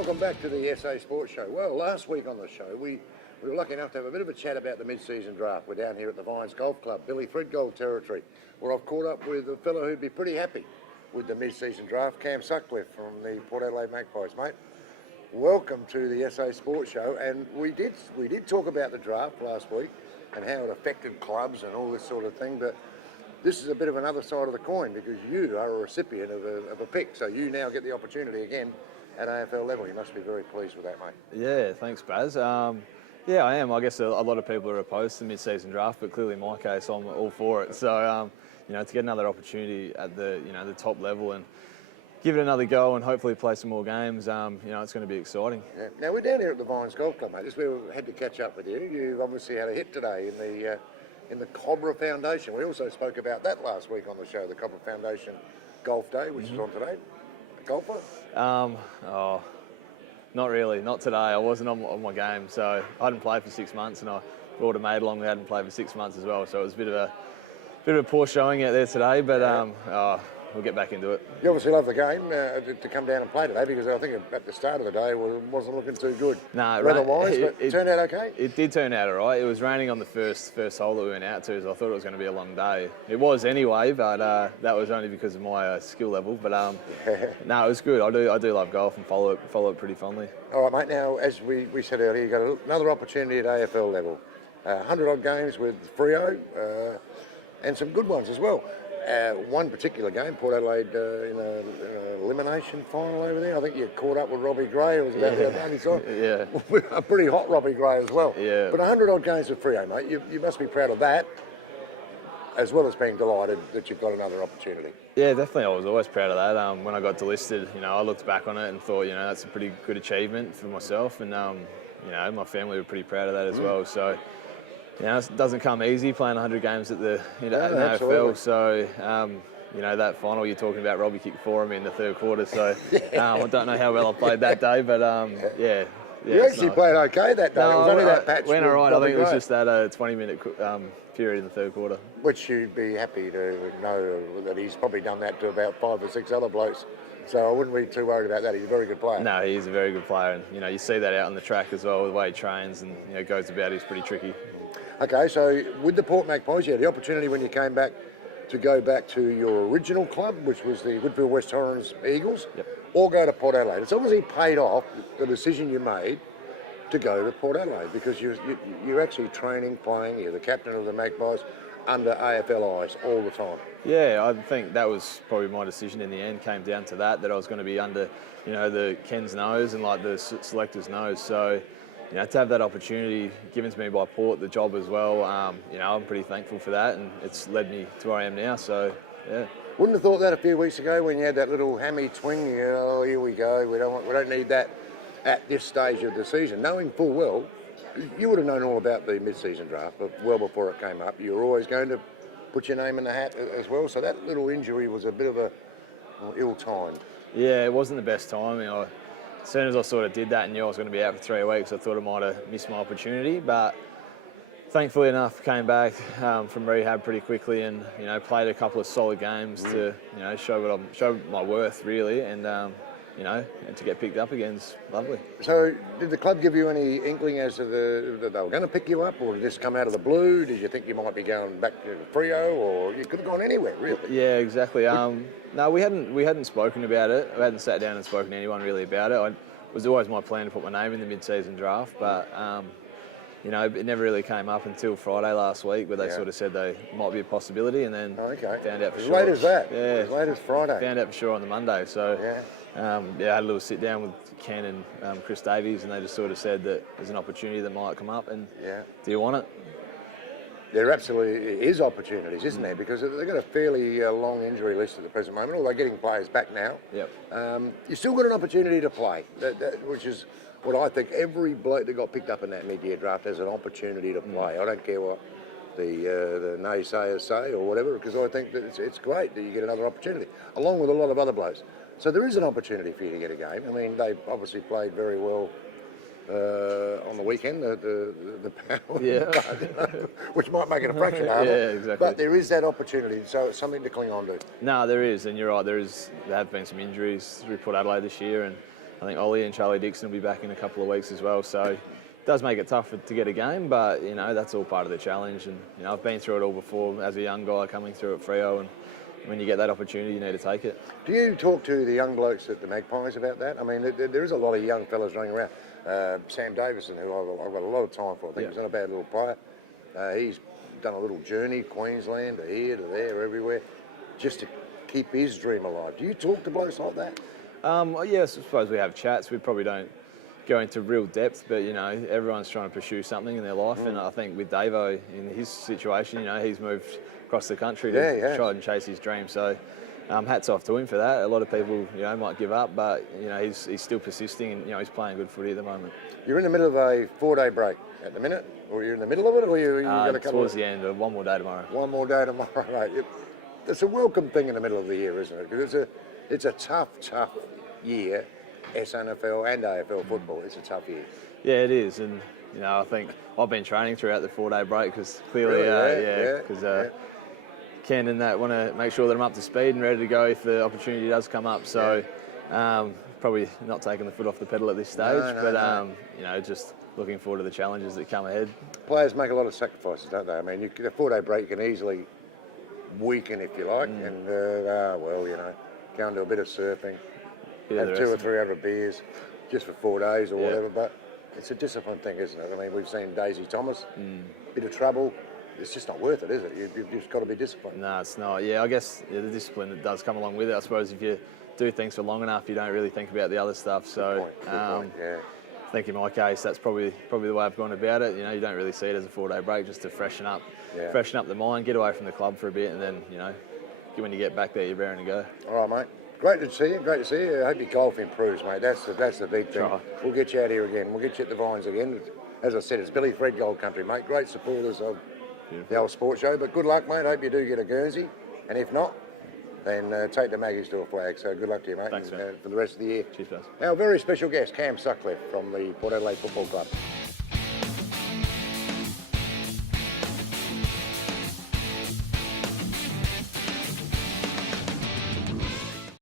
Welcome back to the SA Sports Show. Well, last week on the show, we were lucky enough to have a bit of a chat about the mid-season draft. We're down here at the Vines Golf Club, Billy Threadgold territory, where I've caught up with a fellow who'd be pretty happy with the mid-season draft, Cam Sutcliffe from the Port Adelaide Magpies, mate. Welcome to the SA Sports Show, and we did talk about the draft last week and how it affected clubs and all this sort of thing, but this is a bit of another side of the coin because you are a recipient of a pick, so you now get the opportunity again at AFL level. You must be very pleased with that, mate. Yeah, thanks, Baz. Yeah, I am. I guess a lot of people are opposed to the mid-season draft, but clearly in my case, I'm all for it. So, to get another opportunity at the top level and give it another go and hopefully play some more games, it's going to be exciting. Yeah. Now, we're down here at the Vines Golf Club, mate. This is where we had to catch up with you. You've obviously had a hit today in the Cobra Foundation. We also spoke about that last week on the show, the Cobra Foundation Golf Day, which is on today. A golfer? Not really, not today. I wasn't on my game, so I hadn't played for 6 months, and I brought a mate along who hadn't played for 6 months as well. So it was a bit of a poor showing out there today, but we'll get back into it. You obviously love the game to come down and play today, because I think at the start of the day it wasn't looking too good weather-wise, but it turned out okay? It did turn out all right. It was raining on the first hole that we went out to, so I thought it was going to be a long day. It was anyway, but that was only because of my skill level. But no, it was good. I do love golf and follow it pretty fondly. All right, mate. Now, as we said earlier, you got another opportunity at AFL level. 100-odd games with Freo, and some good ones as well. One particular game, Port Adelaide in an elimination final over there. I think you caught up with Robbie Gray. It was about a pretty hot Robbie Gray as well. Yeah. But 100-odd games with Freo, mate. You must be proud of that, as well as being delighted that you've got another opportunity. Yeah, definitely. I was always proud of that. When I got delisted, I looked back on it and thought, that's a pretty good achievement for myself, and my family were pretty proud of that as well. So. It doesn't come easy playing 100 games at the AFL. So, that final you're talking about, Robbie kicked for him in the third quarter. So, I don't know how well I played that day, but you actually played okay that day. No, it was only that patch. Went all right. I think it was just that 20-minute period in the third quarter. Which you'd be happy to know that he's probably done that to about 5 or 6 other blokes. So I wouldn't be too worried about that. He's a very good player. No, he's a very good player, and you see that out on the track as well, the way he trains and goes about. He's pretty tricky. Okay, so with the Port Magpies, you had the opportunity when you came back to go back to your original club, which was the Woodville West Torrens Eagles, or go to Port Adelaide. It's obviously paid off, the decision you made to go to Port Adelaide, because you're actually training, playing, you're the captain of the Magpies under AFL eyes all the time. Yeah, I think that was probably my decision in the end, came down to that I was going to be under, the Ken's nose and like the selector's nose. So, to have that opportunity given to me by Port, the job as well, I'm pretty thankful for that, and it's led me to where I am now, so, yeah. Wouldn't have thought that a few weeks ago when you had that little hammy twing, here we go, we don't need that at this stage of the season. Knowing full well, you would have known all about the mid-season draft, but well before it came up, you were always going to put your name in the hat as well, so that little injury was a bit of a ill-timed. Yeah, it wasn't the best timing. As soon as I sort of did that and knew I was going to be out for 3 weeks, I thought I might have missed my opportunity. But thankfully enough, came back from rehab pretty quickly and played a couple of solid games to show my worth really, and and to get picked up again is lovely. So did the club give you any inkling as to that they were going to pick you up, or did this come out of the blue? Did you think you might be going back to Freo, or you could have gone anywhere really? Yeah, exactly. No, we hadn't spoken about it. I hadn't sat down and spoken to anyone really about it. It was always my plan to put my name in the mid-season draft, but it never really came up until Friday last week, where they sort of said they might be a possibility, and then found out for sure. As late as that? Yeah. As late as Friday? Found out for sure on the Monday, so I had a little sit down with Ken and Chris Davies, and they just sort of said that there's an opportunity that might come up, and do you want it? There absolutely is opportunities, isn't there? Because they've got a fairly long injury list at the present moment, although getting players back now. Yep. You've still got an opportunity to play, which is what I think every bloke that got picked up in that mid-year draft has an opportunity to play. I don't care what the naysayers say or whatever, because I think that it's great that you get another opportunity, along with a lot of other blokes. So there is an opportunity for you to get a game. I mean, they obviously played very well on the weekend, the power, which might make it a fraction harder. Yeah, exactly. But there is that opportunity, so it's something to cling on to. No, there is, and you're right. There have been some injuries through Port Adelaide this year, and I think Ollie and Charlie Dixon will be back in a couple of weeks as well. So it does make it tough to get a game, but that's all part of the challenge. And I've been through it all before as a young guy coming through at Freo, and when you get that opportunity, you need to take it. Do you talk to the young blokes at the Magpies about that? I mean, there is a lot of young fellas running around. Sam Davison, who I've got a lot of time for, I think he's not a bad little player. He's done a little journey, Queensland, to here, to there, everywhere, just to keep his dream alive. Do you talk to blokes like that? Well, yes, I suppose we have chats. We probably don't go into real depth, but everyone's trying to pursue something in their life, and I think with Davo in his situation, he's moved across the country to try and chase his dream. So hats off to him for that. A lot of people might give up, but he's still persisting, and he's playing good footy at the moment. You're in the middle of a 4-day break at the minute, or you're in the middle of it, or you got a couple towards the end of one more day tomorrow. One more day tomorrow, right? It's a welcome thing in the middle of the year, isn't it? Because it's a tough year. SNFL and AFL football, it's a tough year. Yeah, it is, and I think I've been training throughout the 4-day break because clearly, Ken and that want to make sure that I'm up to speed and ready to go if the opportunity does come up. So probably not taking the foot off the pedal at this stage, just looking forward to the challenges that come ahead. Players make a lot of sacrifices, don't they? I mean, a 4-day break can easily weaken, if you like, and go and do a bit of surfing. Have 200 or 300 beers just for 4 days or whatever, but it's a discipline thing, isn't it? I mean, we've seen Daisy Thomas, bit of trouble. It's just not worth it, is it? You've just got to be disciplined. No, it's not. Yeah, I guess the discipline that does come along with it. I suppose if you do things for long enough, you don't really think about the other stuff. So, Good point. I think in my case, that's probably the way I've gone about it. You don't really see it as a 4-day break, just to freshen up the mind, get away from the club for a bit, and then when you get back there, you're raring to go. All right, mate. Great to see you. I hope your golf improves, mate. That's the big thing. Try. We'll get you out here again. We'll get you at the Vines again. As I said, it's Billy Fred Gold Country, mate. Great supporters of the old sports show. But good luck, mate. Hope you do get a Guernsey. And if not, then take the Maggies to a flag. So good luck to you, mate. Thanks, man. For the rest of the year. Cheers, guys. Our very special guest, Cam Sutcliffe from the Port Adelaide Football Club.